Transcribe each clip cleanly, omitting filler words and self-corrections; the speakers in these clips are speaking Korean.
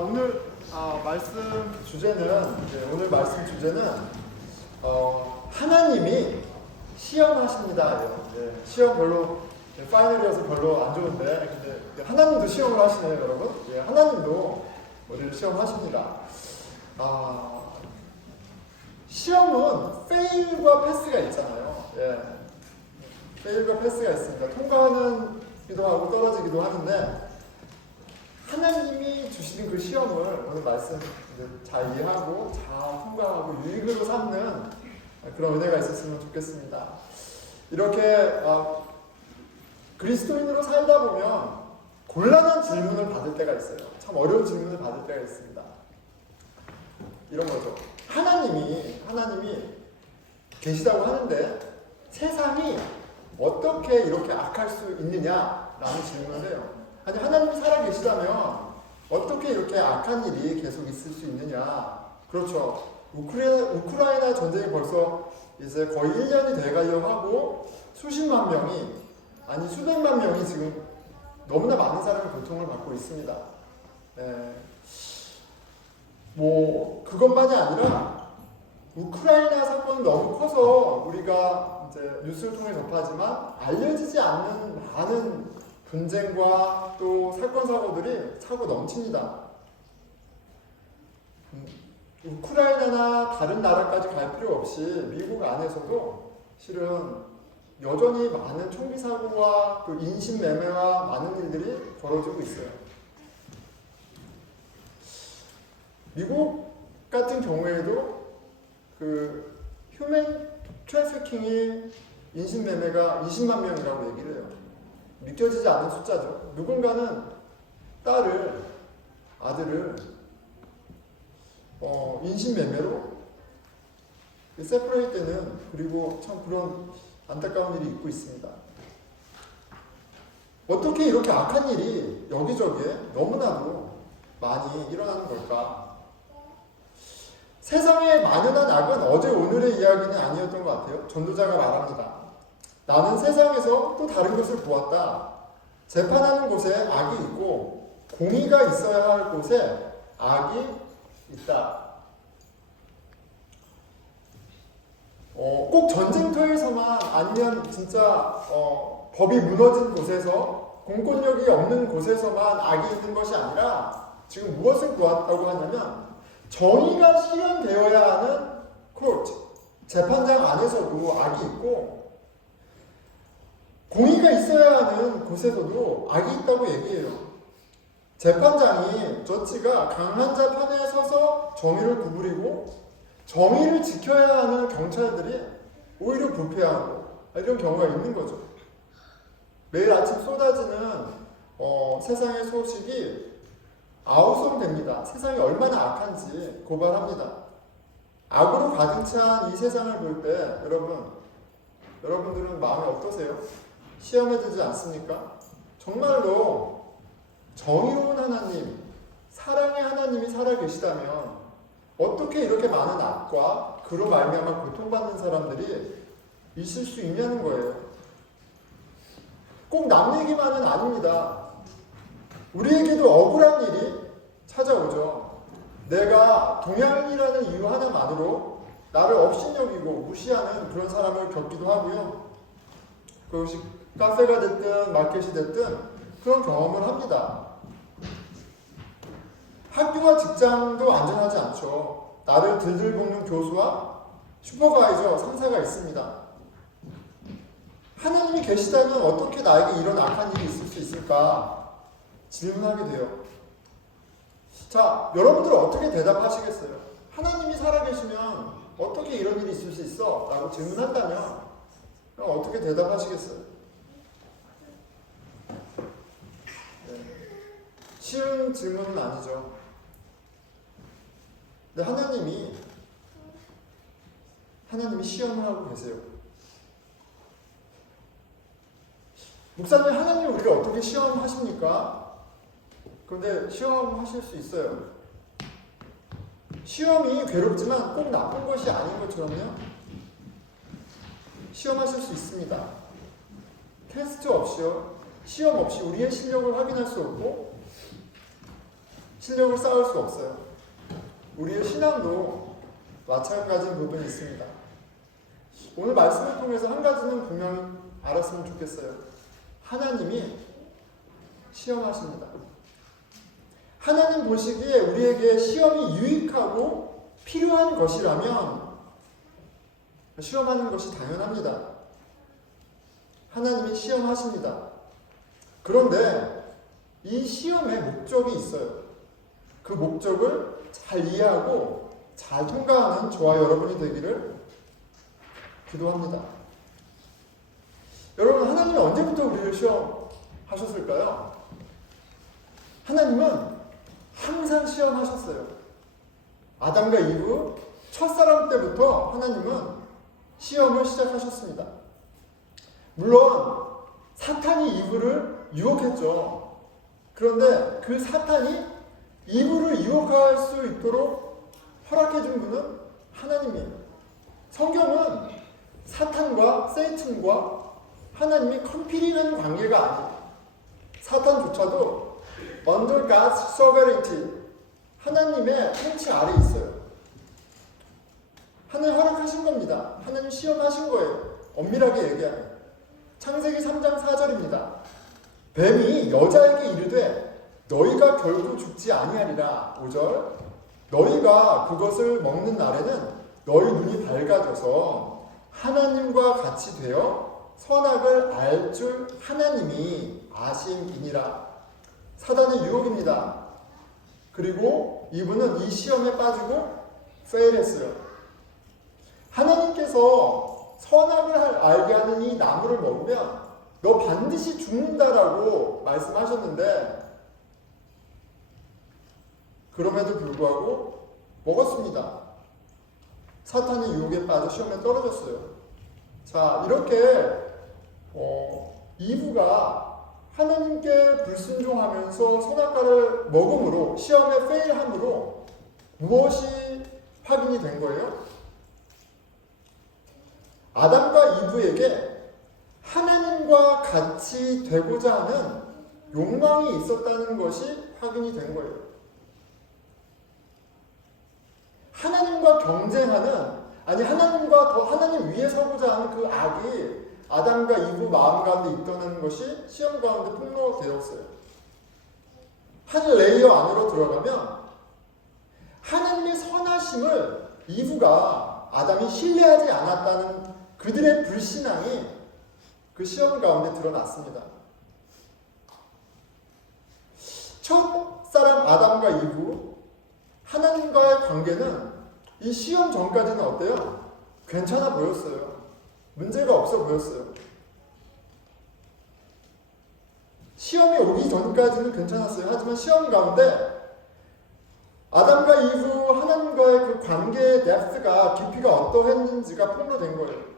오늘 오늘 말씀 주제는 하나님이 시험하십니다. 시험 별로 파이널이어서 별로 안 좋은데 근데 하나님도 시험을 하시네요, 여러분. 하나님도 우리를 시험하십니다. 시험은 페일과 패스가 있잖아요. 페일과 패스가 있습니다. 통과하기도 하고 떨어지기도 하는데 하나님이 주시는 그 시험을 오늘 말씀 잘 이해하고 잘 통과하고 유익으로 삼는 그런 은혜가 있었으면 좋겠습니다. 이렇게 그리스도인으로 살다 보면 곤란한 질문을 받을 때가 있어요. 참 어려운 질문을 받을 때가 있습니다. 이런 거죠. 하나님이 계시다고 하는데 세상이 어떻게 이렇게 악할 수 있느냐라는 질문을 해요. 아니, 하나님이 살아 계시다면 어떻게 이렇게 악한 일이 계속 있을 수 있느냐. 그렇죠. 우크라이나 전쟁이 벌써 이제 거의 1년이 돼가려고 하고 수십만 명이, 아니 수백만 명이 지금 너무나 많은 사람이 고통을 받고 있습니다. 그것만이 아니라 우크라이나 사건은 너무 커서 우리가 이제 뉴스를 통해 접하지만 알려지지 않는 많은 분쟁과 또 사건 사고들이 차고 넘칩니다. 우크라이나나 다른 나라까지 갈 필요 없이 미국 안에서도 실은 여전히 많은 총기 사고와 그 인신매매와 많은 일들이 벌어지고 있어요. 미국 같은 경우에도 그 휴먼 트래피킹이 인신매매가 20만 명이라고 얘기를 해요. 믿겨지지 않는 숫자죠. 누군가는 딸을, 아들을 인신매매로 세퍼레이트 되는, 그리고 참 그런 안타까운 일이 있고 있습니다. 어떻게 이렇게 악한 일이 여기저기에 너무나도 많이 일어나는 걸까? 세상에 만연한 악은 어제 오늘의 이야기는 아니었던 것 같아요. 전도자가 말합니다. 나는 세상에서 또 다른 것을 보았다. 재판하는 곳에 악이 있고 공의가 있어야 할 곳에 악이 있다. 꼭 전쟁터에서만, 아니면 진짜 법이 무너진 곳에서, 공권력이 없는 곳에서만 악이 있는 것이 아니라 지금 무엇을 보았다고 하냐면 정의가 실현되어야 하는 코트, 재판장 안에서도 악이 있고 공의가 있어야 하는 곳에서도 악이 있다고 얘기해요. 재판장이, 저치가 강한 자 편에 서서 정의를 구부리고 정의를 지켜야 하는 경찰들이 오히려 불쾌하고 이런 경우가 있는 거죠. 매일 아침 쏟아지는 세상의 소식이 아우성됩니다. 세상이 얼마나 악한지 고발합니다. 악으로 가득 찬 이 세상을 볼 때 여러분들은 마음이 어떠세요? 시험해지지 않습니까? 정말로 정의로운 하나님, 사랑의 하나님이 살아계시다면 어떻게 이렇게 많은 악과 그로 말미암아 고통받는 사람들이 있을 수 있냐는 거예요. 꼭 남 얘기만은 아닙니다. 우리에게도 억울한 일이 찾아오죠. 내가 동양인이라는 이유 하나만으로 나를 업신여기고 무시하는 그런 사람을 겪기도 하고요. 그것이 카페가 됐든 마켓이 됐든 그런 경험을 합니다. 학교와 직장도 안전하지 않죠. 나를 들들 볶는 교수와 슈퍼바이저, 상사가 있습니다. 하나님이 계시다면 어떻게 나에게 이런 악한 일이 있을 수 있을까 질문하게 돼요. 자, 여러분들은 어떻게 대답하시겠어요? 하나님이 살아계시면 어떻게 이런 일이 있을 수 있어? 라고 질문한다면 그럼 어떻게 대답하시겠어요? 쉬운 질문은 아니죠. 근데 하나님이 시험을 하고 계세요. 목사님, 하나님 우리를 어떻게 시험하십니까? 그런데 시험하실 수 있어요. 시험이 괴롭지만 꼭 나쁜 것이 아닌 것처럼요. 시험하실 수 있습니다. 테스트 없이요, 시험 없이 우리의 실력을 확인할 수 없고 실력을 쌓을 수 없어요. 우리의 신앙도 마찬가지인 부분이 있습니다. 오늘 말씀을 통해서 한 가지는 분명히 알았으면 좋겠어요. 하나님이 시험하십니다. 하나님 보시기에 우리에게 시험이 유익하고 필요한 것이라면 시험하는 것이 당연합니다. 하나님이 시험하십니다. 그런데 이 시험에 목적이 있어요. 그 목적을 잘 이해하고 잘 통과하는 저와 여러분이 되기를 기도합니다. 여러분, 하나님이 언제부터 우리를 시험하셨을까요? 하나님은 항상 시험하셨어요. 아담과 이브 첫사람 때부터 하나님은 시험을 시작하셨습니다. 물론 사탄이 이브를 유혹했죠. 그런데 그 사탄이 이브를 유혹할 수 있도록 허락해준 분은 하나님이에요. 성경은 사탄과 세이튼과 하나님이 컴필이라는 관계가 아니에요. 사탄조차도 under God's sovereignty, 하나님의 통치 아래 있어요. 하나님 허락하신 겁니다. 하나님 시험하신 거예요. 엄밀하게 얘기하면. 창세기 3장 4절입니다. 뱀이 여자에게 이르되 너희가 결코 죽지 아니하리라. 5절. 너희가 그것을 먹는 날에는 너희 눈이 밝아져서 하나님과 같이 되어 선악을 알 줄 하나님이 아심이니라. 사단의 유혹입니다. 그리고 이분은 이 시험에 빠지고 페일했어요. 하나님께서 선악을 알게 하는 이 나무를 먹으면 너 반드시 죽는다라고 말씀하셨는데 그럼에도 불구하고 먹었습니다. 사탄의 유혹에 빠져 시험에 떨어졌어요. 자, 이렇게 이브가 하나님께 불순종하면서 선악과를 먹음으로 시험에 페일함으로 무엇이 확인이 된 거예요? 아담과 이브에게 하나님과 같이 되고자 하는 욕망이 있었다는 것이 확인이 된 거예요. 하나님과 경쟁하는, 아니 하나님과 더 하나님 위에 서고자 하는 그 악이 아담과 이브 마음 가운데 있다는 것이 시험 가운데 폭로되었어요. 한 레이어 안으로 들어가면 하나님의 선하심을 이브가 아담이 신뢰하지 않았다는 그들의 불신앙이 그 시험 가운데 드러났습니다. 첫 사람 아담과 이브, 하나님과의 관계는 이 시험 전까지는 어때요? 괜찮아 보였어요. 문제가 없어 보였어요. 시험이 오기 전까지는 괜찮았어요. 하지만 시험 가운데 아담과 이브 하나님과의 그 관계의 뎁스가, 깊이가 어떠했는지가 폭로된 거예요.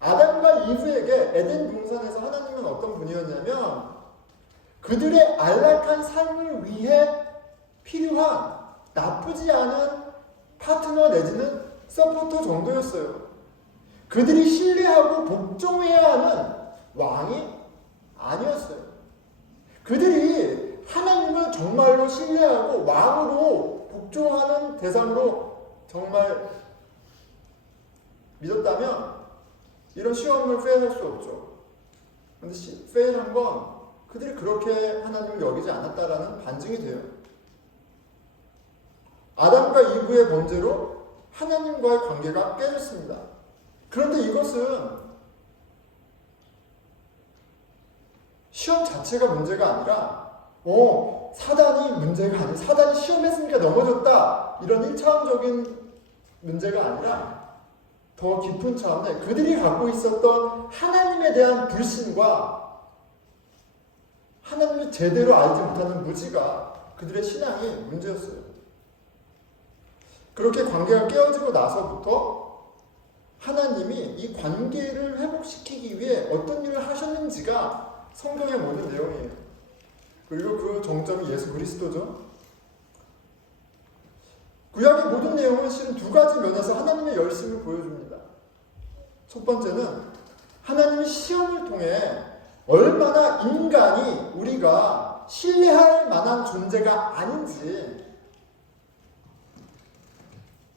아담과 이브에게 에덴 동산에서 하나님은 어떤 분이었냐면 그들의 안락한 삶을 위해 필요한 나쁘지 않은 파트너 내지는 서포터 정도였어요. 그들이 신뢰하고 복종해야 하는 왕이 아니었어요. 그들이 하나님을 정말로 신뢰하고 왕으로 복종하는 대상으로 정말 믿었다면 이런 시험을 페일할 수 없죠. 그런데 페일한 건 그들이 그렇게 하나님을 여기지 않았다라는 반증이 돼요. 아담과 이브의 범죄로 하나님과의 관계가 깨졌습니다. 그런데 이것은 시험 자체가 문제가 아니라 사단이 문제가 아니라 사단이 시험했으니까 넘어졌다 이런 1차원적인 문제가 아니라 더 깊은 차원에 그들이 갖고 있었던 하나님에 대한 불신과 하나님을 제대로 알지 못하는 무지가 그들의 신앙이 문제였어요. 그렇게 관계가 깨어지고 나서부터 하나님이 이 관계를 회복시키기 위해 어떤 일을 하셨는지가 성경의 모든 내용이에요. 그리고 그 정점이 예수 그리스도죠. 구약의 모든 내용은 실은 두 가지 면에서 하나님의 열심을 보여줍니다. 첫 번째는 하나님이 시험을 통해 얼마나 인간이 우리가 신뢰할 만한 존재가 아닌지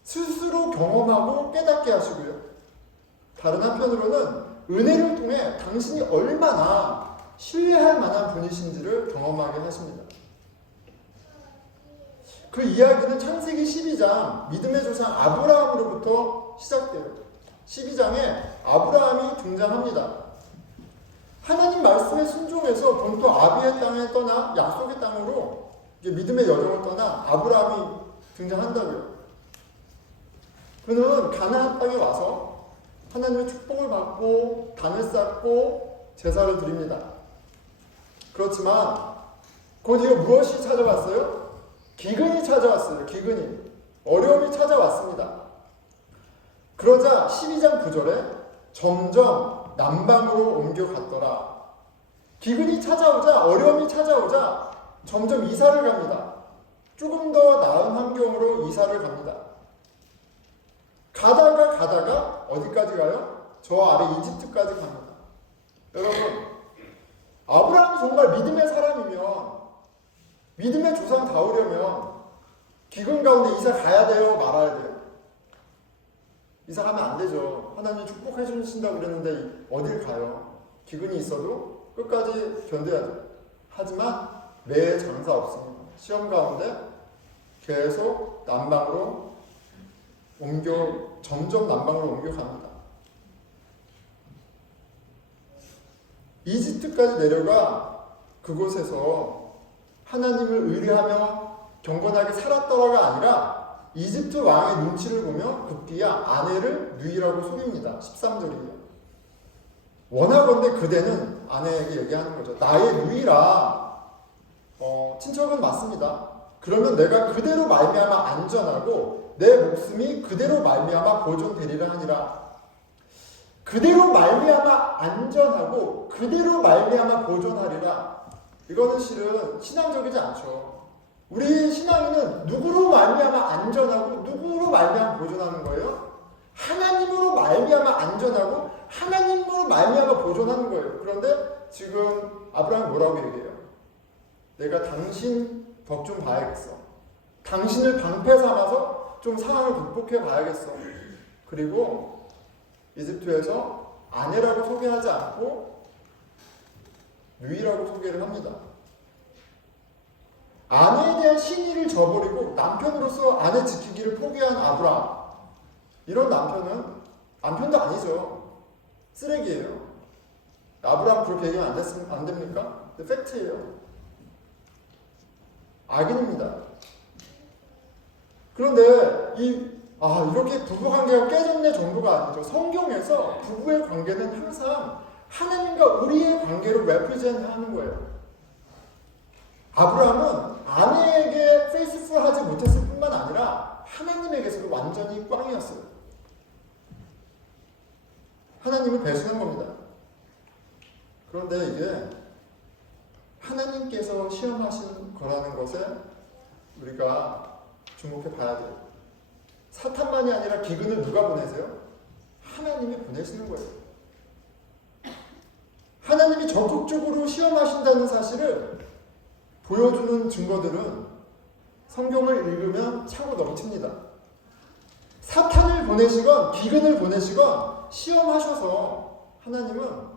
스스로 경험하고 깨닫게 하시고요. 다른 한편으로는 은혜를 통해 당신이 얼마나 신뢰할 만한 분이신지를 경험하게 하십니다. 그 이야기는 창세기 12장 믿음의 조상 아브라함으로부터 시작돼요. 12장에 아브라함이 등장합니다. 하나님 말씀에 순종해서 본토 아비의 땅에 떠나 약속의 땅으로 믿음의 여정을 떠나 아브라함이 등장한다고요. 그는 가나안 땅에 와서 하나님의 축복을 받고 단을 쌓고 제사를 드립니다. 그렇지만 거기에 무엇이 찾아왔어요? 기근이 찾아왔어요. 기근이. 어려움이 찾아왔습니다. 그러자 12장 9절에 점점 남방으로 옮겨갔더라. 기근이 찾아오자, 어려움이 찾아오자 점점 이사를 갑니다. 조금 더 나은 환경으로 이사를 갑니다. 가다가 어디까지 가요? 저 아래 이집트까지 갑니다. 여러분, 아브라함이 정말 믿음의 사람이면, 믿음의 조상다우려면 기근 가운데 이사 가야 돼요? 말아야 돼요? 이사 가면 안 되죠. 하나님 축복해 주신다고 그랬는데 어딜 가요? 기근이 있어도 끝까지 견뎌야죠. 하지만 매해 장사 없습니다. 시험 가운데 계속 남방으로 점점 남방으로 옮겨갑니다. 이집트까지 내려가 그곳에서 하나님을 의뢰하며 경건하게 살았더라가 아니라 이집트 왕의 눈치를 보며 급기야 아내를 누이라고 속입니다. 13절이에요. 원하건대 그대는 아내에게 얘기하는 거죠. 나의 누이라. 친척은 맞습니다. 그러면 내가 그대로 말미암아 안전하고 내 목숨이 그대로 말미암아 보존되리라 하니라. 그대로 말미암아 안전하고 그대로 말미암아 보존하리라. 이거는 실은 신앙적이지 않죠. 우리 신앙인은 누구로 말미암아 안전하고 누구로 말미암아 보존하는 거예요? 하나님으로 말미암아 안전하고 하나님으로 말미암아 보존하는 거예요. 그런데 지금 아브라함이 뭐라고 얘기해요? 내가 당신 덕 좀 봐야겠어. 당신을 방패 삼아서 좀 상황을 극복해 봐야겠어. 그리고 이집트에서 아내라고 소개하지 않고 누이라고 소개를 합니다. 아내에 대한 신의를 저버리고 남편으로서 아내 지키기를 포기한 아브라함. 이런 남편도 아니죠. 쓰레기예요. 아브라함 그렇게 얘기하면 안 됩니까? 팩트예요. 악인입니다. 그런데 이렇게 부부 관계가 깨졌네 정도가 아니죠. 성경에서 부부의 관계는 항상 하나님과 우리의 관계를 레프레젠트 하는 거예요. 아브라함은 아내에게 페이스풀하지 못했을 뿐만 아니라 하나님에게서도 완전히 꽝이었어요. 하나님을 배신한 겁니다. 그런데 이게 하나님께서 시험하신 거라는 것에 우리가 주목해 봐야 돼요. 사탄만이 아니라 기근을 누가 보내세요? 하나님이 보내시는 거예요. 하나님이 적극적으로 시험하신다는 사실을 보여주는 증거들은 성경을 읽으면 차고 넘칩니다. 사탄을 보내시건 기근을 보내시건 시험하셔서 하나님은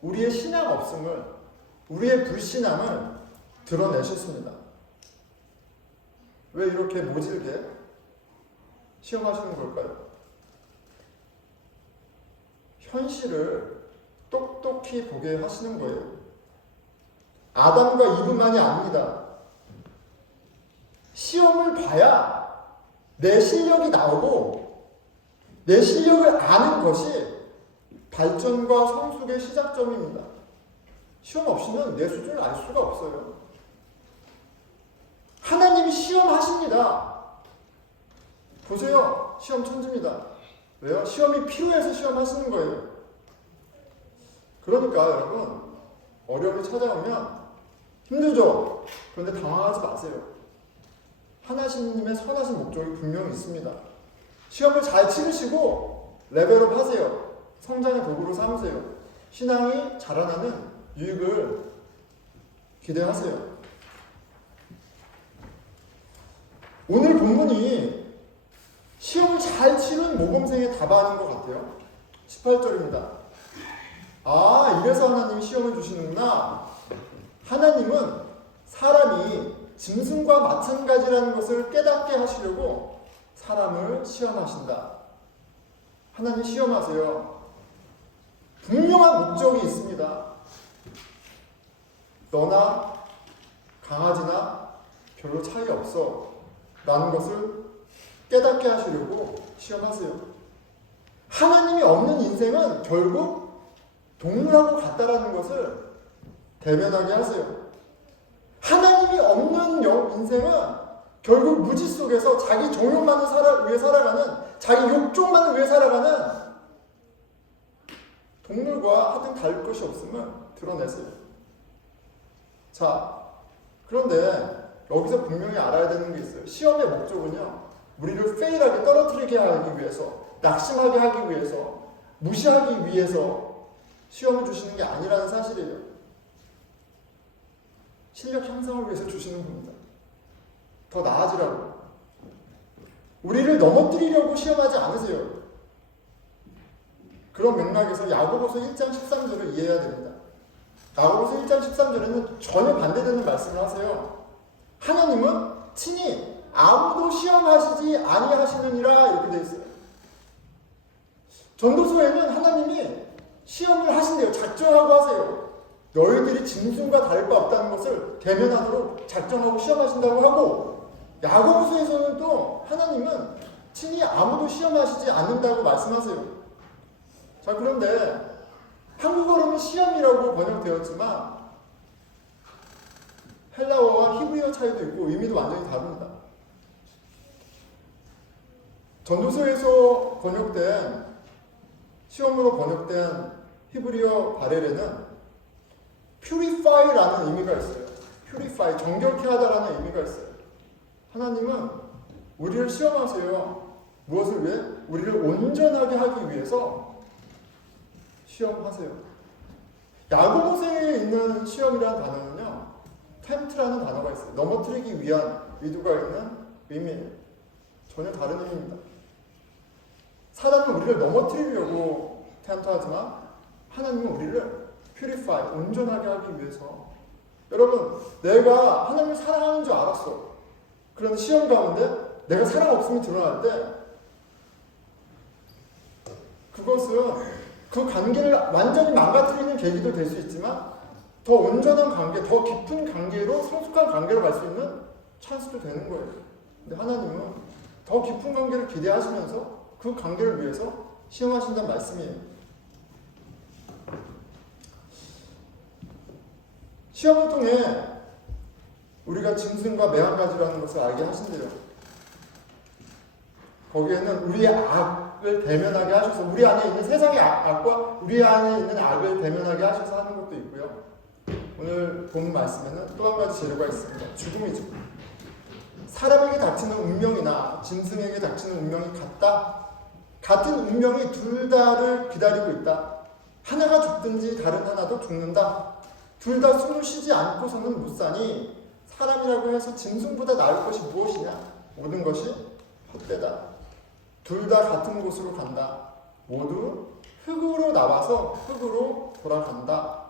우리의 신앙 없음을, 우리의 불신앙을 드러내셨습니다. 왜 이렇게 모질게 시험하시는 걸까요? 현실을 똑똑히 보게 하시는 거예요. 아담과 이브만이 아닙니다. 시험을 봐야 내 실력이 나오고 내 실력을 아는 것이 발전과 성숙의 시작점입니다. 시험 없이는 내 수준을 알 수가 없어요. 하나님이 시험하십니다. 보세요. 시험 천지입니다. 왜요? 시험이 필요해서 시험하시는 거예요. 그러니까 여러분, 어려움이 찾아오면 힘들죠? 그런데 당황하지 마세요. 하나님의 선하신 목적이 분명히 있습니다. 시험을 잘 치르시고 레벨업 하세요. 성장의 도구로 삼으세요. 신앙이 자라나는 유익을 기대하세요. 오늘 본문이 시험을 잘 치른 모범생에 답하는 것 같아요. 18절입니다. 아, 이래서 하나님이 시험을 주시는구나. 하나님은 사람이 짐승과 마찬가지라는 것을 깨닫게 하시려고 사람을 시험하신다. 하나님 시험하세요. 분명한 목적이 있습니다. 너나 강아지나 별로 차이 없어 라는 것을 깨닫게 하시려고 시험하세요. 하나님이 없는 인생은 결국 동물하고 같다라는 것을 대면하게 하세요. 하나님이 없는 인생은 결국 무지 속에서 자기 종욕만을 위해 살아가는, 자기 욕종만을 위해 살아가는 동물과 하등 다를 것이 없음을 드러내세요. 자, 그런데 여기서 분명히 알아야 되는 게 있어요. 시험의 목적은요, 우리를 페일하게 떨어뜨리게 하기 위해서, 낙심하게 하기 위해서, 무시하기 위해서 시험을 주시는 게 아니라는 사실이에요. 실력 향상을 위해서 주시는 겁니다. 더 나아지라고. 우리를 넘어뜨리려고 시험하지 않으세요. 그런 맥락에서 야고보서 1장 13절을 이해해야 됩니다. 야고보서 1장 13절에는 전혀 반대되는 말씀을 하세요. 하나님은 친히 아무도 시험하시지 아니하시느니라 이렇게 되어 있어요. 전도서에는 하나님이 시험을 하신대요. 작정하고 하세요. 너희들이 짐승과 다를 바 없다는 것을 대면하도록 작정하고 시험하신다고 하고, 야고보서에서는 또 하나님은 친히 아무도 시험하시지 않는다고 말씀하세요. 자, 그런데 한국어로는 시험이라고 번역되었지만 헬라어와 히브리어 차이도 있고 의미도 완전히 다릅니다. 전도서에서 번역된, 시험으로 번역된 히브리어 바렐에는 purify라는 의미가 있어요. purify, 정결케 하다라는 의미가 있어요. 하나님은 우리를 시험하세요. 무엇을 위해? 우리를 온전하게 하기 위해서 시험하세요. 야고보서에 있는 시험이라는 단어는요, tempt라는 단어가 있어요. 넘어뜨리기 위한 의도가 있는 의미예요. 전혀 다른 의미입니다. 사단은 우리를 넘어뜨리려고 tempt하지만 하나님은 우리를 purify, 온전하게 하기 위해서. 여러분, 내가 하나님을 사랑하는 줄 알았어. 그런 시험 가운데 내가 사랑 없음이 드러날 때 그것은 그 관계를 완전히 망가뜨리는 계기도 될 수 있지만 더 온전한 관계, 더 깊은 관계로, 성숙한 관계로 갈 수 있는 찬스도 되는 거예요. 근데 하나님은 더 깊은 관계를 기대하시면서 그 관계를 위해서 시험하신다는 말씀이에요. 시험을 통해 우리가 짐승과 매한가지라는 것을 알게 하신대요. 거기에는 우리의 악을 대면하게 하셔서, 우리 안에 있는 세상의 악과 우리 안에 있는 악을 대면하게 하셔서 하는 것도 있고요. 오늘 본 말씀에는 또 한 가지 재료가 있습니다. 죽음이죠. 사람에게 닥치는 운명이나 짐승에게 닥치는 운명이 같다. 같은 운명이 둘 다를 기다리고 있다. 하나가 죽든지 다른 하나도 죽는다. 둘 다 숨을 쉬지 않고서는 못 사니 사람이라고 해서 짐승보다 나을 것이 무엇이냐? 모든 것이 헛되다. 둘 다 같은 곳으로 간다. 모두 흙으로 나와서 흙으로 돌아간다.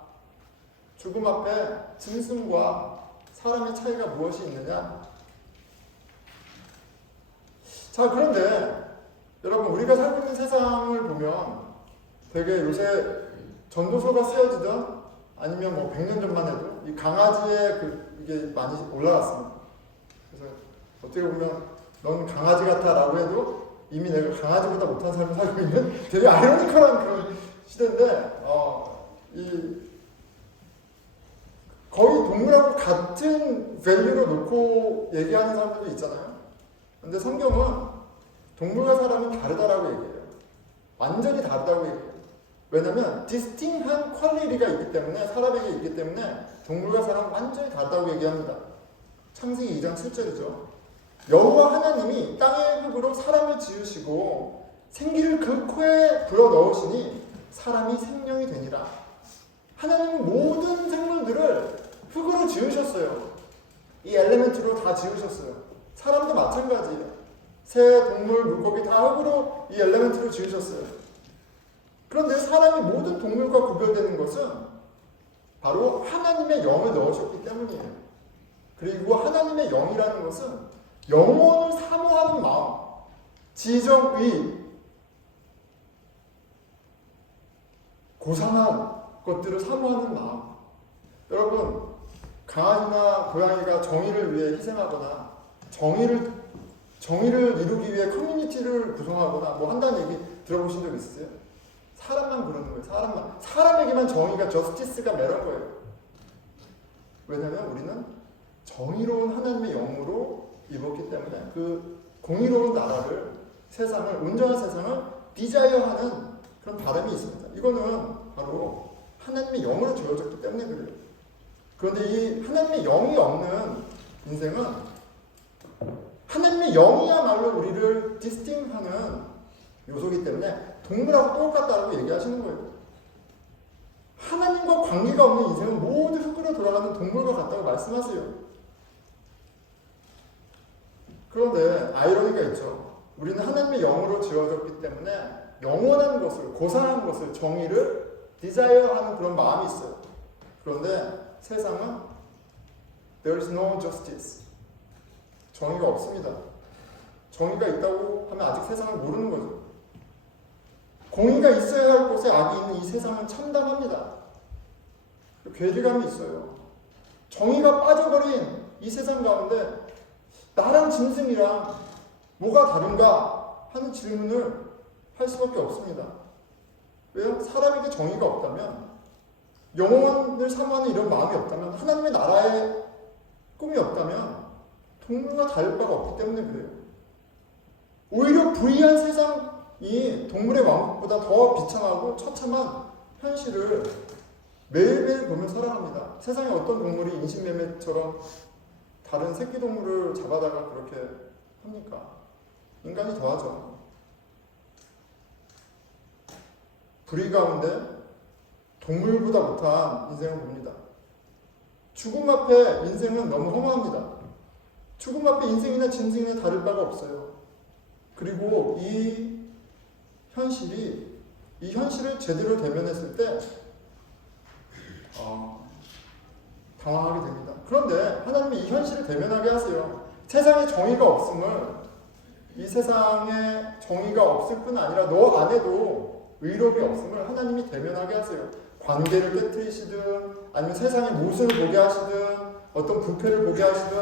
죽음 앞에 짐승과 사람의 차이가 무엇이 있느냐? 자, 그런데 여러분, 우리가 살고 있는 세상을 보면 되게 요새 전도서가 쓰여지던, 아니면 뭐 100년 전만 해도 이 강아지의 이게 많이 올라왔습니다. 그래서 어떻게 보면 넌 강아지 같아 라고 해도 이미 내가 강아지보다 못한 삶을 살고 있는 되게 아이러니컬한 그런 시대인데, 거의 동물하고 같은 밸류로 놓고 얘기하는 사람들도 있잖아요. 근데 성경은 동물과 사람은 다르다라고 얘기해요. 완전히 다르다고 얘기해요. 왜냐하면 디스팅한 퀄리티가 있기 때문에, 사람에게 있기 때문에 동물과 사람은 완전히 다르다고 얘기합니다. 창세기 2장 7절이죠. 여호와 하나님이 땅의 흙으로 사람을 지으시고 생기를 그 코에 불어넣으시니 사람이 생명이 되니라. 하나님은 모든 생물들을 흙으로 지으셨어요. 이 엘레멘트로 다 지으셨어요. 사람도 마찬가지예요. 새, 동물, 물고기 다 흙으로 이 엘레멘트로 지으셨어요. 그런데 사람이 모든 동물과 구별되는 것은 바로 하나님의 영을 넣으셨기 때문이에요. 그리고 하나님의 영이라는 것은 영혼을 사모하는 마음, 지정의, 고상한 것들을 사모하는 마음. 여러분, 강아지나 고양이가 정의를 위해 희생하거나 정의를 이루기 위해 커뮤니티를 구성하거나 뭐 한다는 얘기 들어보신 적 있으세요? 사람만 그러는 거예요. 사람에게만 정의가, 저스티스가 매런 거예요. 왜냐하면 우리는 정의로운 하나님의 영으로 입었기 때문에 그 공의로운 나라를, 세상을, 온전한 세상을 디자이어하는 그런 바람이 있습니다. 이거는 바로 하나님의 영으로 주어졌기 때문에 그래요. 그런데 이 하나님의 영이 없는 인생은 하나님의 영이야말로 우리를 디스팅하는 요소이기 때문에 동물하고 똑같다고 얘기하시는 거예요. 하나님과 관계가 없는 인생은 모두 흙으로 돌아가는 동물과 같다고 말씀하세요. 그런데 아이러니가 있죠. 우리는 하나님의 영으로 지어졌기 때문에 영원한 것을, 고상한 것을, 정의를 디자이어하는 그런 마음이 있어요. 그런데 세상은 there is no justice. 정의가 없습니다. 정의가 있다고 하면 아직 세상을 모르는 거죠. 공의가 있어야 할 곳에 악이 있는 이 세상은 참담합니다. 괴리감이 있어요. 정의가 빠져버린 이 세상 가운데 나랑 짐승이랑 뭐가 다른가 하는 질문을 할 수밖에 없습니다. 왜요? 사람에게 정의가 없다면, 영혼을 사모하는 이런 마음이 없다면, 하나님의 나라의 꿈이 없다면 동물과 다를 바가 없기 때문에 그래요. 오히려 불의한 세상이 동물의 왕국보다 더 비참하고 처참한 현실을 매일매일 보며 살아갑니다. 세상에 어떤 동물이 인신매매처럼 다른 새끼동물을 잡아다가 그렇게 합니까? 인간이 더하죠. 불의 가운데 동물보다 못한 인생을 봅니다. 죽음 앞에 인생은 너무 허무합니다. 죽음 앞에 인생이나 짐승이나 다를 바가 없어요. 그리고 이 현실을 제대로 대면했을 때 당황하게 됩니다. 그런데 하나님이 이 현실을 대면하게 하세요. 세상에 정의가 없음을, 이 세상에 정의가 없을 뿐 아니라 너 안에도 의롭이 없음을 하나님이 대면하게 하세요. 관계를 깨트리시든 아니면 세상의 모순을 보게 하시든 어떤 부패를 보게 하시든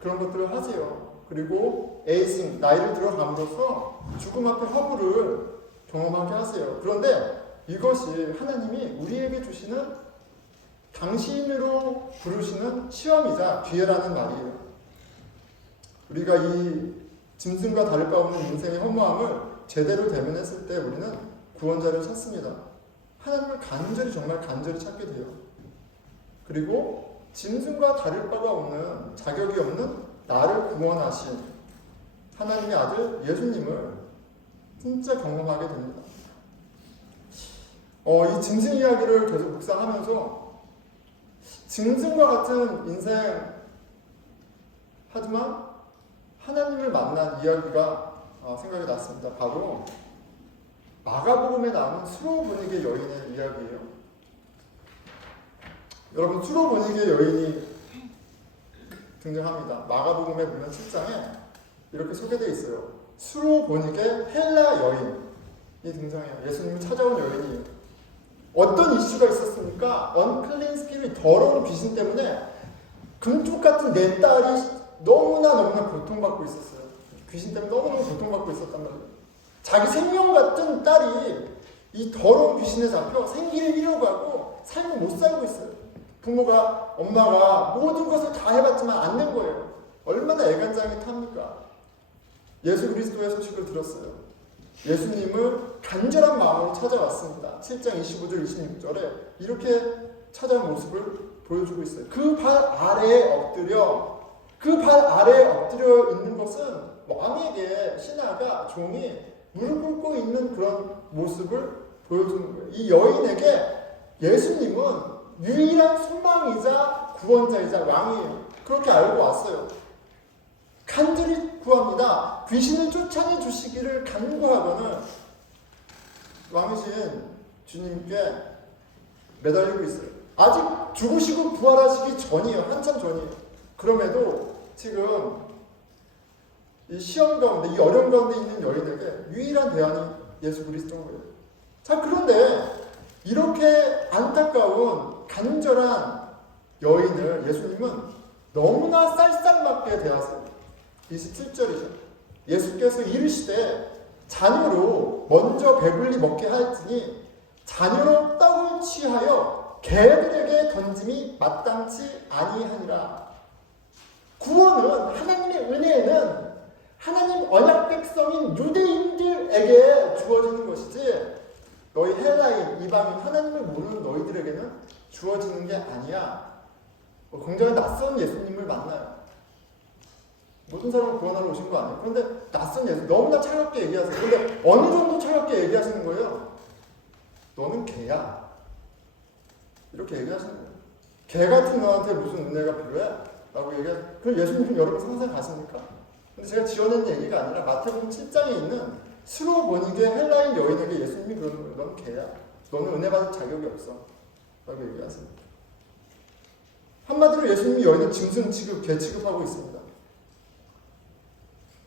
그런 것들을 하세요. 그리고 에이징, 나이를 들어감으로써 죽음 앞에 허물을 경험하게 하세요. 그런데 이것이 하나님이 우리에게 주시는 당신으로 부르시는 시험이자 기회라는 말이에요. 우리가 이 짐승과 다를 바 없는 인생의 허무함을 제대로 대면했을 때 우리는 구원자를 찾습니다. 하나님을 정말 간절히 찾게 돼요. 그리고 짐승과 다를 바가 없는, 자격이 없는 나를 구원하신 하나님의 아들 예수님을 진짜 경험하게 됩니다. 이 짐승 이야기를 계속 묵상하면서 짐승과 같은 인생, 하지만 하나님을 만난 이야기가 생각이 났습니다. 바로 마가복음에 나오는 수로보니게 여인의 이야기예요. 여러분, 수로보니게 여인이 등장합니다. 마가복음에 보면 7장에 이렇게 소개되어 있어요. 수로보니게 헬라 여인이 등장해요. 예수님을 찾아온 여인이에요. 어떤 이슈가 있었습니까? 언클린 스피릿, 더러운 귀신 때문에 금쪽 같은 내 딸이 너무나 고통받고 있었어요. 귀신 때문에 너무너무 고통받고 있었단 말이에요. 자기 생명 같은 딸이 이 더러운 귀신에 잡혀 생기를 잃어가고 삶을 못 살고 있어요. 부모가, 엄마가 모든 것을 다 해봤지만 안 된 거예요. 얼마나 애간장이 탑니까? 예수 그리스도의 소식을 들었어요. 예수님을 간절한 마음으로 찾아왔습니다. 7장 25절 26절에 이렇게 찾아온 모습을 보여주고 있어요. 그 발 아래에 엎드려 있는 것은 왕에게 신하가, 종이 무릎 꿇고 있는 그런 모습을 보여주는 거예요. 이 여인에게 예수님은 유일한 소망이자 구원자이자 왕이에요. 그렇게 알고 왔어요. 간절히 구합니다. 귀신을 쫓아내 주시기를 간구하고는 왕이신 주님께 매달리고 있어요. 아직 죽으시고 부활하시기 전이에요. 한참 전이에요. 그럼에도 지금 이 시험 가운데, 이 어려움 가운데 있는 여인에게 유일한 대안이 예수 그리스도인 거예요. 자, 그런데 이렇게 안타까운 간절한 여인을 예수님은 너무나 쌀쌀맞게 대하세요. 27절이죠. 예수께서 이르시되 자녀로 먼저 배불리 먹게 하였으니 자녀로 떡을 취하여 개들에게 던짐이 마땅치 아니하니라. 구원은, 하나님의 은혜는 하나님 언약 백성인 유대인들에게 주어지는 것이지 너희 헬라인, 이방인, 하나님을 모르는 너희들에게는 주어지는 게 아니야. 굉장히 낯선 예수님을 만나요. 모든 사람을 구원하러 오신 거 아니에요. 그런데 낯선 예수, 너무나 차갑게 얘기하세요. 그런데 어느 정도 차갑게 얘기하시는 거예요? 너는 개야. 이렇게 얘기하시는 거예요. 개 같은 너한테 무슨 은혜가 필요해? 라고 얘기하세요. 그럼 예수님 여러분 상상가십니까? 근데 제가 지어낸 얘기가 아니라 마태복음 7장에 있는 스로보니게 헬라인 여인에게 예수님이 그러는 거예요. 넌 개야. 너는 은혜 받을 자격이 없어. 라고 얘기하십니다. 한마디로 예수님이 여인을 짐승 취급, 개 취급하고 있습니다.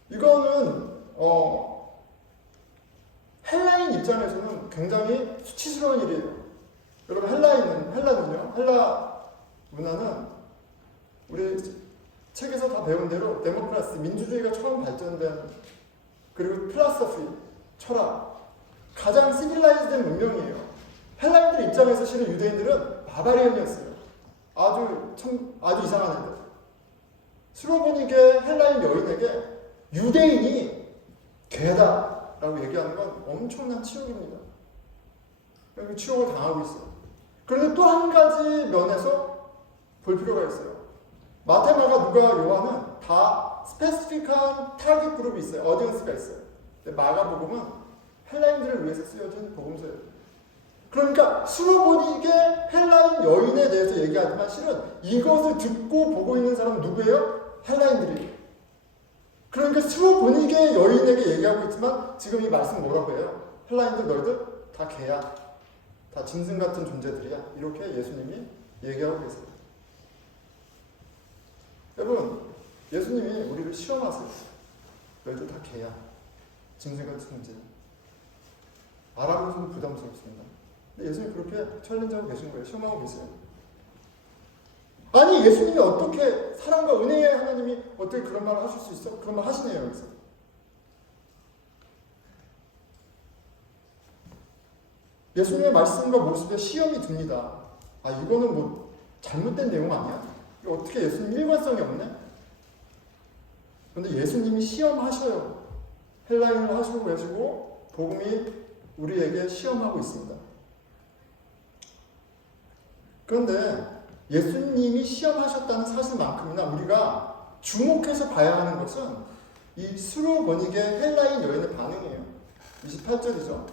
이거는 헬라인 입장에서는 굉장히 수치스러운 일이에요. 여러분 헬라는요. 헬라 문화는 우리 책에서 다 배운 대로 데모크라시, 민주주의가 처음 발전된, 그리고 필라소피, 철학, 가장 시빌라이즈된 문명이에요. 헬라인들 입장에서 실은 유대인들은 바바리언이었어요. 아주 이상한 애들. 스로보니게 헬라인 여인에게 유대인이 개다라고 얘기하는 건 엄청난 치욕입니다. 여기 치욕을 당하고 있어요. 그런데 또 한 가지 면에서 볼 필요가 있어요. 마태, 마가, 누가, 요한은 다 스페시픽한 타깃 그룹이 있어요. 어디언스가 있어요. 근데 마가복음은 헬라인들을 위해서 쓰여진 복음서예요. 그러니까 스로보니게 헬라인 여인에 대해서 얘기하지만 실은 이것을 듣고 보고 있는 사람은 누구예요? 헬라인들이에요. 그러니까 스로보니게 여인에게 얘기하고 있지만 지금 이 말씀 뭐라고 해요? 헬라인들 너희들 다 개야. 다 짐승 같은 존재들이야. 이렇게 예수님이 얘기하고 계세요. 여러분, 예수님이 우리를 시험하세요. 너희들 다 개야. 짐승 같은 존재. 말하고서는 부담스럽습니다. 근데 예수님이 그렇게 챌린지하고 계신 거예요. 시험하고 계세요. 아니, 예수님이 어떻게, 사랑과 은혜의 하나님이 어떻게 그런 말을 하실 수 있어? 그런 말 하시네요, 여기서. 예수님의 말씀과 모습에 시험이 듭니다. 이거는 뭐 잘못된 내용 아니야? 이거 어떻게 예수님 일관성이 없네? 그런데 예수님이 시험하셔요. 헬라인을 하시고 계시고 복음이 우리에게 시험하고 있습니다. 그런데 예수님이 시험하셨다는 사실만큼이나 우리가 주목해서 봐야 하는 것은 이 스로보니게 헬라인 여인의 반응이에요. 28절이죠.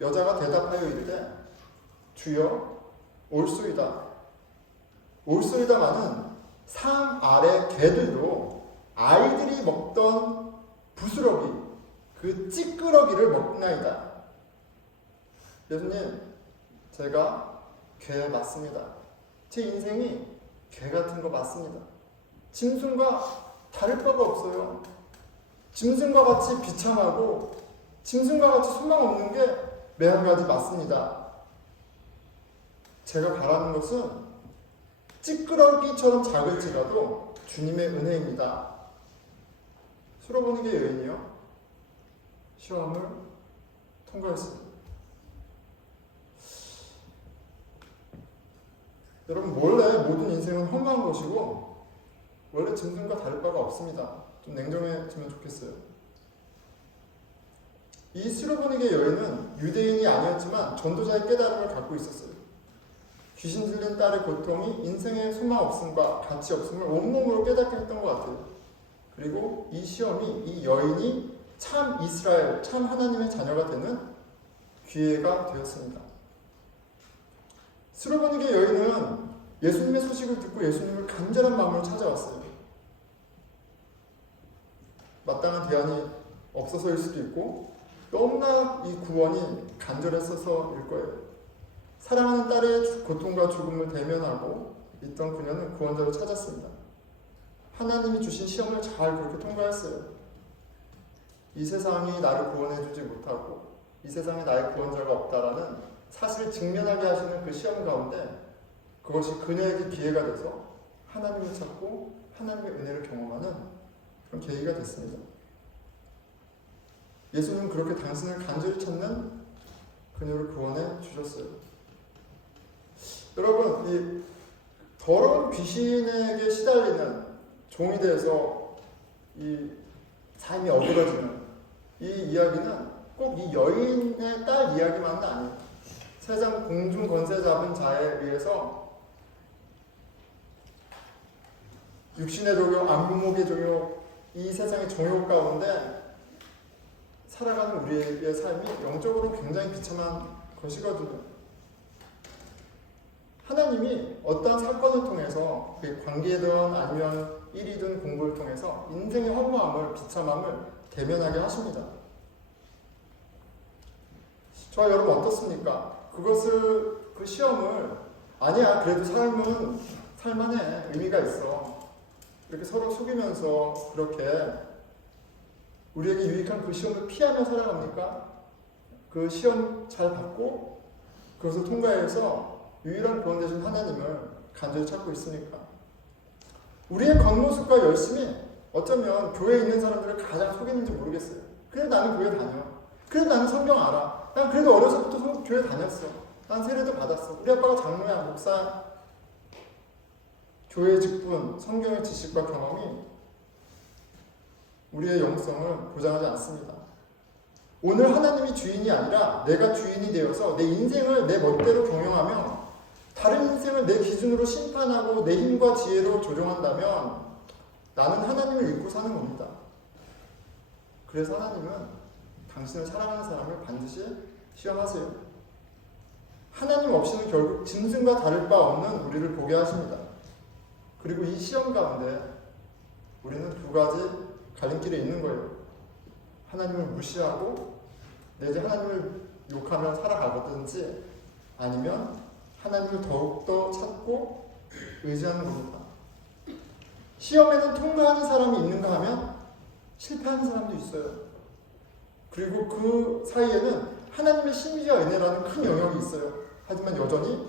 여자가 대답하여 이르되 주여 올소이다. 올소이다마는 상 아래 개들도 아이들이 먹던 부스러기, 그 찌끄러기를 먹나이다. 예수님, 제가 개 맞습니다. 제 인생이 개 같은 거 맞습니다. 짐승과 다를 바가 없어요. 짐승과 같이 비참하고 짐승과 같이 소망 없는 게 매한가지 맞습니다. 제가 바라는 것은 찌끄러기처럼 작을지라도 주님의 은혜입니다. 스로보니게 여인이요, 시험을 통과했습니다. 여러분, 원래 모든 인생은 허무한 것이고 원래 짐승과 다를 바가 없습니다. 좀 냉정해지면 좋겠어요. 이 스로보니게 여인은 유대인이 아니었지만 전도자의 깨달음을 갖고 있었어요. 귀신 들린 딸의 고통이 인생의 소망 없음과 가치 없음을 온몸으로 깨닫게 했던 것 같아요. 그리고 이 시험이 이 여인이 참 이스라엘, 참 하나님의 자녀가 되는 기회가 되었습니다. 스로보니게 여인은 예수님의 소식을 듣고 예수님을 간절한 마음으로 찾아왔어요. 마땅한 대안이 없어서일 수도 있고 너무나 이 구원이 간절했어서일 거예요. 사랑하는 딸의 고통과 죽음을 대면하고 있던 그녀는 구원자를 찾았습니다. 하나님이 주신 시험을 잘 그렇게 통과했어요. 이 세상이 나를 구원해주지 못하고 이 세상에 나의 구원자가 없다라는 사실을 직면하게 하시는 그 시험 가운데 그것이 그녀에게 기회가 돼서 하나님을 찾고 하나님의 은혜를 경험하는 그런 계기가 됐습니다. 예수는 그렇게 당신을 간절히 찾는 그녀를 구원해 주셨어요. 여러분, 이 더러운 귀신에게 시달리는 종이 돼서 이 삶이 어그러지는 이 이야기는 꼭 이 여인의 딸 이야기만은 아니에요. 세상 공중 권세 잡은 자에 의해서 육신의 종욕, 안목의 종욕, 이 세상의 종욕 가운데 살아가는 우리의 삶이 영적으로 굉장히 비참한 것이거든요. 하나님이 어떠한 사건을 통해서 관계든 아니면 일이든 공부를 통해서 인생의 허무함을, 비참함을 대면하게 하십니다. 저와 여러분 어떻습니까? 그 시험을 아니야 그래도 삶은 살만해 의미가 있어 이렇게 서로 속이면서 그렇게 우리에게 유익한 그 시험을 피하며 살아갑니까? 그 시험 잘 받고 그것을 통과해서 유일한 구원 되신 하나님을 간절히 찾고 있으니까 우리의 겉모습과 열심이 어쩌면 교회에 있는 사람들을 가장 속이는지 모르겠어요. 그래도 나는 교회 다녀. 그래도 나는 성경 알아. 난 그래도 어려서부터 교회 다녔어. 난 세례도 받았어. 우리 아빠가 장로야, 목사. 교회 직분, 성경의 지식과 경험이 우리의 영성을 보장하지 않습니다. 오늘 하나님이 주인이 아니라 내가 주인이 되어서 내 인생을 내 멋대로 경영하며 다른 인생을 내 기준으로 심판하고 내 힘과 지혜로 조종한다면 나는 하나님을 잊고 사는 겁니다. 그래서 하나님은 당신을 사랑하는 사람을 반드시 시험하세요. 하나님 없이는 결국 짐승과 다를 바 없는 우리를 보게 하십니다. 그리고 이 시험 가운데 우리는 두 가지 갈림길에 있는 거예요. 하나님을 무시하고 내지 하나님을 욕하며 살아가든지 아니면 하나님을 더욱더 찾고 의지하는 겁니다. 시험에는 통과하는 사람이 있는가 하면 실패하는 사람도 있어요. 그리고 그 사이에는 하나님의 신비와 은혜라는 큰 영역이 있어요. 하지만 여전히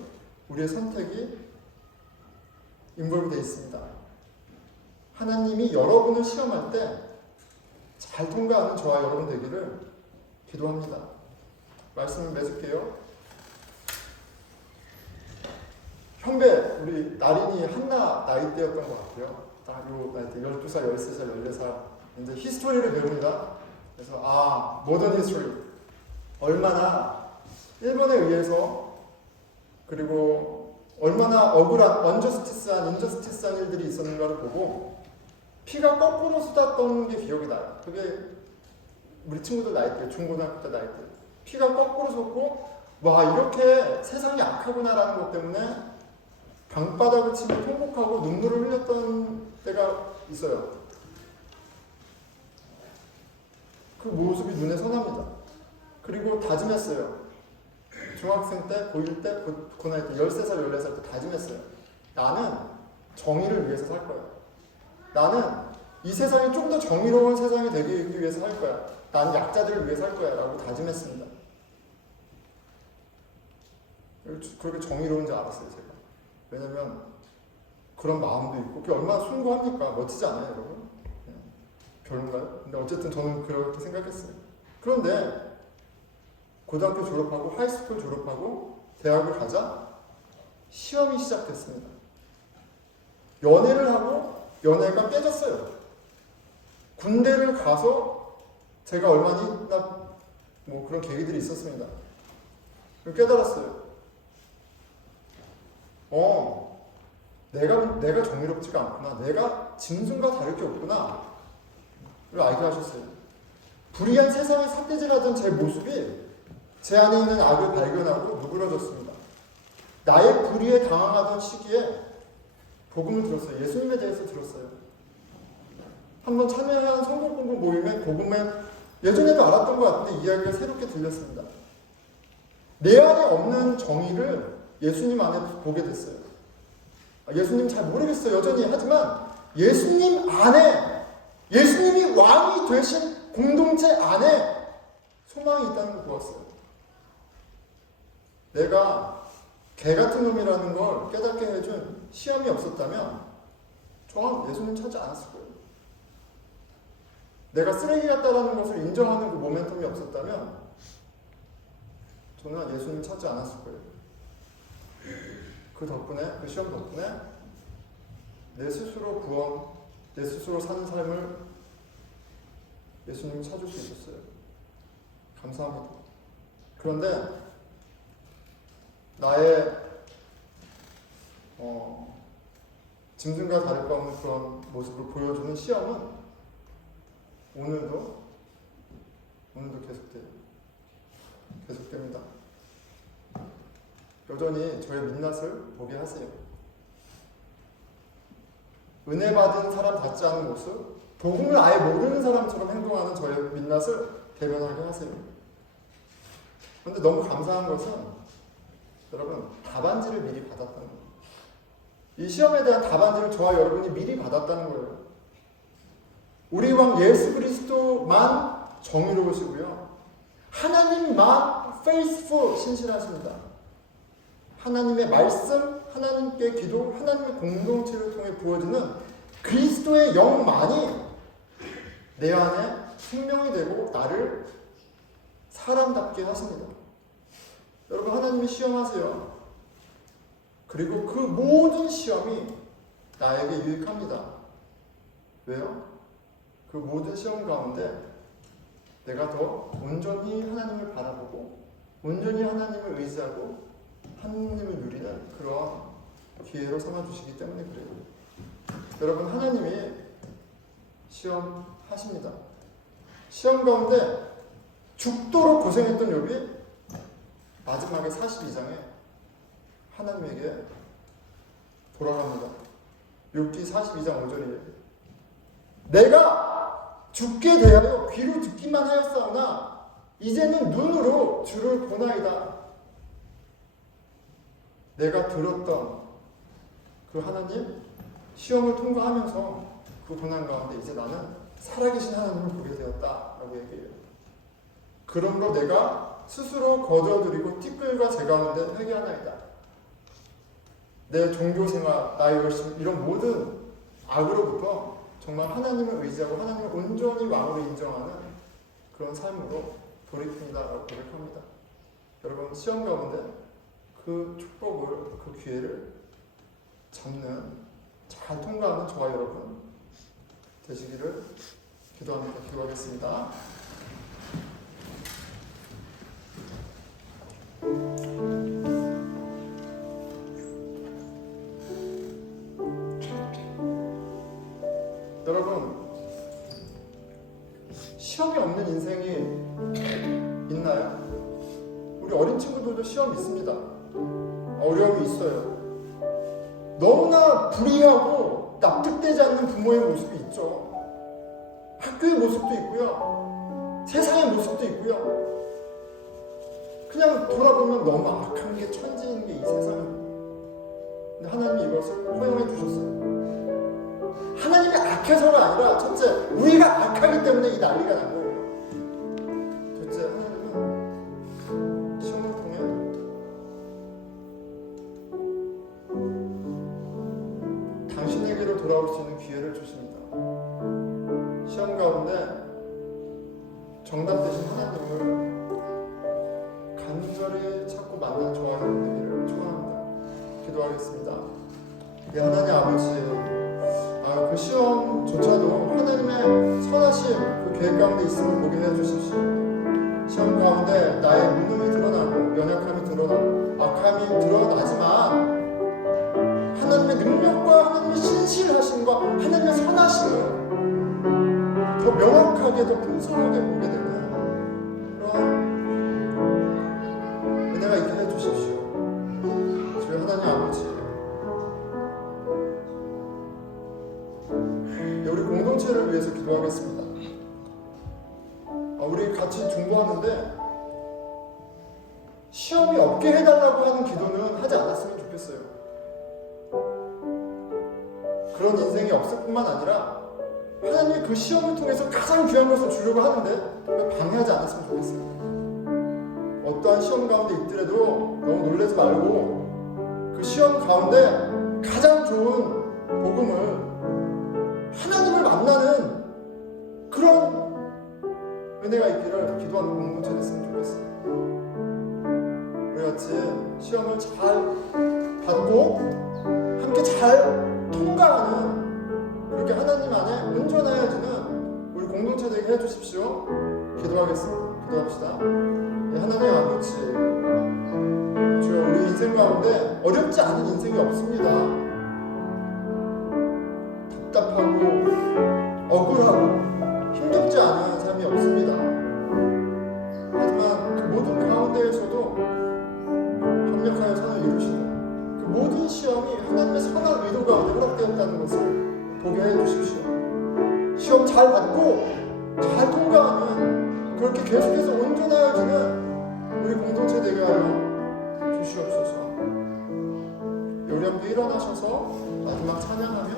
우리의 선택이 인볼브되어 있습니다. 하나님이 여러분을 시험할 때 잘 통과하는 저와 여러분 되기를 기도합니다. 말씀을 맺을게요. 형배, 우리 나린이 한나 나이대였던 것 같아요. 딱 요 나이대 12살, 13살, 14살 이제 히스토리를 배웁니다. 그래서 모던 히스토리 얼마나 일본에 의해서 그리고 얼마나 억울한 언저스티스한 인저스티스한 일들이 있었는가를 보고 피가 거꾸로 쏟았던 게 기억이 나요. 그게 우리 친구들 나이 때 중고등학교 때 나이 때 피가 거꾸로 쏟고 와 이렇게 세상이 악하구나라는 것 때문에 방바닥을 치며 통곡하고 눈물을 흘렸던 때가 있어요. 그 모습이 눈에 선합니다. 그리고 다짐했어요. 중학생 때, 고1 때, 그 나이 때 13살, 14살 때 다짐했어요. 나는 정의를 위해서 살 거야. 나는 이 세상이 좀 더 정의로운 세상이 되기 위해서 살 거야. 나는 약자들을 위해 살 거야. 라고 다짐했습니다. 그렇게 정의로운 줄 알았어요, 제가. 왜냐면 그런 마음도 있고 그게 얼마나 숭고합니까? 멋지지 않아요, 여러분? 별론가요? 근데 어쨌든 저는 그렇게 생각했어요. 그런데 고등학교 졸업하고 하이스쿨 졸업하고 대학을 가자 시험이 시작됐습니다. 연애를 하고 연애가 깨졌어요. 군대를 가서 제가 얼마나 뭐 그런 계기들이 있었습니다. 깨달았어요. 내가 정의롭지가 않구나. 내가 짐승과 다를 게 없구나. 를 알게 하셨어요. 불의한 세상에 삿대질하던 제 모습이 제 안에 있는 악을 발견하고 누그러졌습니다. 나의 불의에 당황하던 시기에 복음을 들었어요. 예수님에 대해서 들었어요. 한번 참여한 성경 공부 모임에 복음에 예전에도 알았던 것 같은데 이야기가 새롭게 들렸습니다. 내 안에 없는 정의를 예수님 안에 보게 됐어요. 예수님 잘 모르겠어요. 여전히. 하지만 예수님 안에, 예수님이 왕이 되신 공동체 안에 소망이 있다는 걸 보았어요. 내가 개 같은 놈이라는 걸 깨닫게 해준 시험이 없었다면 저는 예수님 찾지 않았을 거예요. 내가 쓰레기 같다라는 것을 인정하는 그 모멘텀이 없었다면 저는 예수님 찾지 않았을 거예요. 그 덕분에, 그 시험 덕분에 내 스스로 구원, 내 스스로 사는 삶을 예수님이 찾을 수 있었어요. 감사합니다. 그런데 나의 짐승과 다를 바 없는 그런 모습을 보여주는 시험은 오늘도 계속됩니다. 여전히 저의 민낯을 보게 하세요. 은혜 받은 사람답지 않은 모습, 복음을 아예 모르는 사람처럼 행동하는 저의 민낯을 대변하게 하세요. 그런데 너무 감사한 것은 여러분, 답안지를 미리 받았다는 거예요. 이 시험에 대한 답안지를 저와 여러분이 미리 받았다는 거예요. 우리 왕 예수 그리스도만 정의로우시고요. 하나님만 faithful, 신실하십니다. 하나님의 말씀, 하나님께 기도, 하나님의 공동체를 통해 부어지는 그리스도의 영만이 내 안에 생명이 되고 나를 사람답게 하십니다. 여러분, 하나님이 시험하세요. 그리고 그 모든 시험이 나에게 유익합니다. 왜요? 그 모든 시험 가운데 내가 더 온전히 하나님을 바라보고 온전히 하나님을 의지하고 하나님을 누리는 그런 기회로 삼아주시기 때문에 그래요. 여러분, 하나님이 시험하십니다. 시험 가운데 죽도록 고생했던 욥이 마지막에 42장에 하나님에게 돌아갑니다. 욥기 42장 5절이에요. 내가 죽게 대하여 귀로 듣기만 하였사오나 이제는 눈으로 주를 보나이다. 내가 들었던 그 하나님 시험을 통과하면서 그 고난 가운데 이제 나는 살아계신 하나님을 보게 되었다라고 얘기해요. 그러므로 내가 스스로 거저드리고 티끌과 제 가운데 회개하나이다. 내 종교생활, 나의 열심, 이런 모든 악으로부터 정말 하나님을 의지하고 하나님을 온전히 왕으로 인정하는 그런 삶으로 돌이킨다라고 고백합니다. 여러분, 시험 가운데 그 축복을, 그 기회를 잡는, 잘 통과하는 저와 여러분 되시기를 기도합니다. 기도하겠습니다. 여러분, 시험이 없는 인생이 있나요? 우리 어린 친구들도 시험 있습니다. 어려움이 있어요. 너무나 불의하고 납득되지 않는 부모의 모습이 있죠. 학교의 모습도 있고요. 세상의 모습도 있고요. 그냥 돌아보면 너무 악한 게 천지인 게 이 세상입니다. 근데 하나님이 이것을 허용해 주셨어요. 하나님이 악해서가 아니라 첫째, 우리가 악하기 때문에 이 난리가 난 거예요. 둘째, 하나님은 시험을 통해 당신에게로 돌아올 수 있는 기회를 주십니다. 시험 가운데 정답 되신 하나님을 간절히 찾고 만난 저와 여러분 되기를 축원합니다. 기도하겠습니다. 예, 하나님 아버지, 그 시험조차도 하나님의 선하심, 그 계획 가운데 있음을 보게 해주십시오. 시험 가운데 나의 무능이 드러나고 연약함이 드러나고 악함이 드러나지만 하나님의 능력과 하나님의 신실하심과 하나님의 선하심을 더 명확하게, 더 풍성하게 보게 되는 그런 은혜가 있게 해주십시오. 주여, 기도하겠습니다. 우리 같이 중보하는데 시험이 없게 해달라고 하는 기도는 하지 않았으면 좋겠어요. 그런 인생이 없을 뿐만 아니라 하나님이 그 시험을 통해서 가장 귀한 것을 주려고 하는데 방해하지 않았으면 좋겠어요. 어떠한 시험 가운데 있더라도 너무 놀라지 말고 그 시험 가운데 가장 좋은 복음을 하나님을 만나는 그런 은혜가 있기를 기도하는 공동체 됐으면 좋겠어요. 우리 같이 시험을 잘 받고 함께 잘 통과하는 그렇게 하나님 안에 온전해지는 우리 공동체 되게 해주십시오. 기도하겠습니다. 기도합시다. 하나님 아버지, 주여 우리 인생 가운데 어렵지 않은 인생이 없습니다. 답답하고 억울하고 힘겹지 않은 삶이 없습니다. 하지만 그 모든 가운데에서도 강력하여 선을 이루시는 그 모든 시험이 하나님의 선한 의도 가운데 허락되었다는 것을 보게 해주십시오. 시험 잘 받고 잘 통과하는 그렇게 계속해서 온전하여지는 우리 공동체 되게 하여 주시옵소서. 우리 함께 일어나셔서 마지막 찬양하며